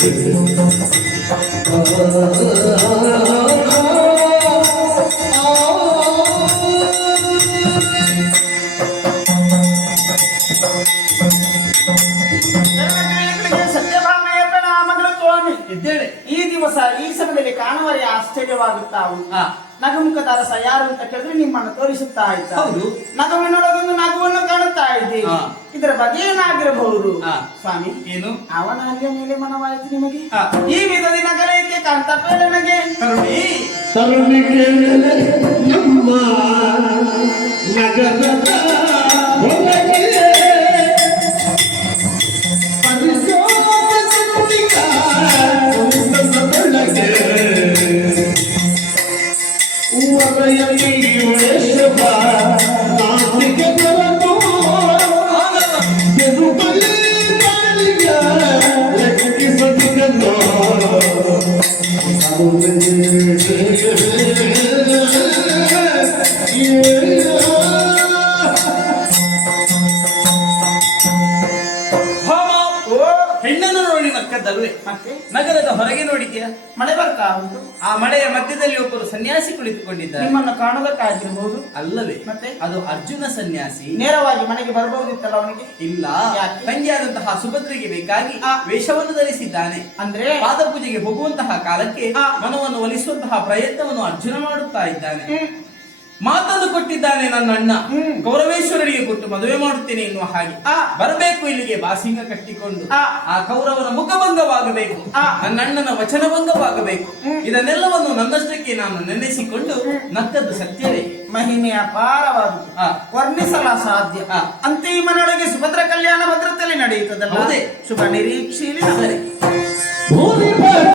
ಈ ದಿವಸ ಈ ಸಮಯದಲ್ಲಿ ಕಾಣುವರೆ ಆಶ್ಚರ್ಯವಾಗುತ್ತಾ ಉಂಟು. ನಗುಮುಖದ ಅರಸ ಯಾರು ಅಂತ ಕೇಳಿದ್ರೆ ನಿಮ್ಮನ್ನು ತೋರಿಸುತ್ತಾ ಇದ್ದ. ನಗುವಿನೊಳಗೊಂದು ನಗುವನ್ನು ಕಾಣುತ್ತಾ ಇದ್ದೀವಿ. ಇದರ ಬಗ್ಗೆ ಏನಾಗಿರಬಹುದು ಸ್ವಾಮಿ? ಏನು ಅವನ ಅಲ್ಲಿಯ ಮೇಲೆ ಮನವಾಯಿತು ನಿಮಗೆ? ಈ ವಿಧದಿ ನಗರಕ್ಕೆ ಕಾಂತಪ್ಪ ನನಗೆ ತರುಣಿಗೆ ನಮ್ಮ ನಗರದ ಹೆಣ್ಣನ್ನು ನೋಡಿ ನಕ್ಕದಲ್ವೇ? ನಗರದ ಹೊರಗೆ ನೋಡಿದ್ಯಾ? ಮಳೆ ಬರ್ತಾ ಉಂಟು. ಆ ಮಳೆಯ ಮಧ್ಯದಲ್ಲಿ ಒಬ್ಬರು ಸನ್ಯಾಸಿ ಕುಳಿತುಕೊಂಡಿದ್ದಾರೆ. ನಿಮ್ಮನ್ನು ಕಾಣೋದಕ್ಕಾಗಿರಬಹುದು ಅಲ್ಲವೇ? ಮತ್ತೆ ಅದು ಅರ್ಜುನ ಸನ್ಯಾಸಿ. ನೇರವಾಗಿ ಮನೆಗೆ ಬರಬಹುದಿತ್ತಲ್ಲ ಅವನಿಗೆ? ಇಲ್ಲ, ತಂಗಿಯಾದಂತಹ ಸುಭದ್ರೆಗೆ ಬೇಕಾಗಿ ವೇಷವನ್ನು ಧರಿಸಿದ್ದಾನೆ. ಅಂದ್ರೆ ಪಾದ ಪೂಜೆಗೆ ಹೋಗುವಂತಹ ಕಾಲಕ್ಕೆ ಮನವನ್ನು ಒಲಿಸುವಂತಹ ಪ್ರಯತ್ನವನ್ನು ಅರ್ಜುನ ಮಾಡುತ್ತಾ ಇದ್ದಾನೆ. ಮಾತನ್ನು ಕೊಟ್ಟಿದ್ದಾನೆ ನನ್ನ ಅಣ್ಣ, ಕೌರವೇಶ್ವರರಿಗೆ ಕೊಟ್ಟು ಮದುವೆ ಮಾಡುತ್ತೇನೆ ಎನ್ನುವ ಹಾಗೆ. ಬರಬೇಕು ಇಲ್ಲಿಗೆ ಬಾಸಿಂಗ ಕಟ್ಟಿಕೊಂಡು. ಆ ಕೌರವನ ಮುಖಭಂಗವಾಗಬೇಕು, ನನ್ನ ಅಣ್ಣನ ವಚನಭಂಗವಾಗಬೇಕು. ಇದನ್ನೆಲ್ಲವನ್ನು ನನ್ನಷ್ಟಕ್ಕೆ ನಾನು ನೆನೆಸಿಕೊಂಡು ನಕ್ಕದ್ದು ಸತ್ಯವೇ. ಮಹಿಮೆ ಅಪಾರವಾದುದು, ವರ್ಣಿಸಲ ಸಾಧ್ಯ. ಅಂತ ಈ ಮನೆಯೊಳಗೆ ಸುಭದ್ರ ಕಲ್ಯಾಣ ಭದ್ರತೆಯಲ್ಲಿ ನಡೆಯುತ್ತದಲ್ಲ, ಶುಭ ನಿರೀಕ್ಷೆಯಲ್ಲಿ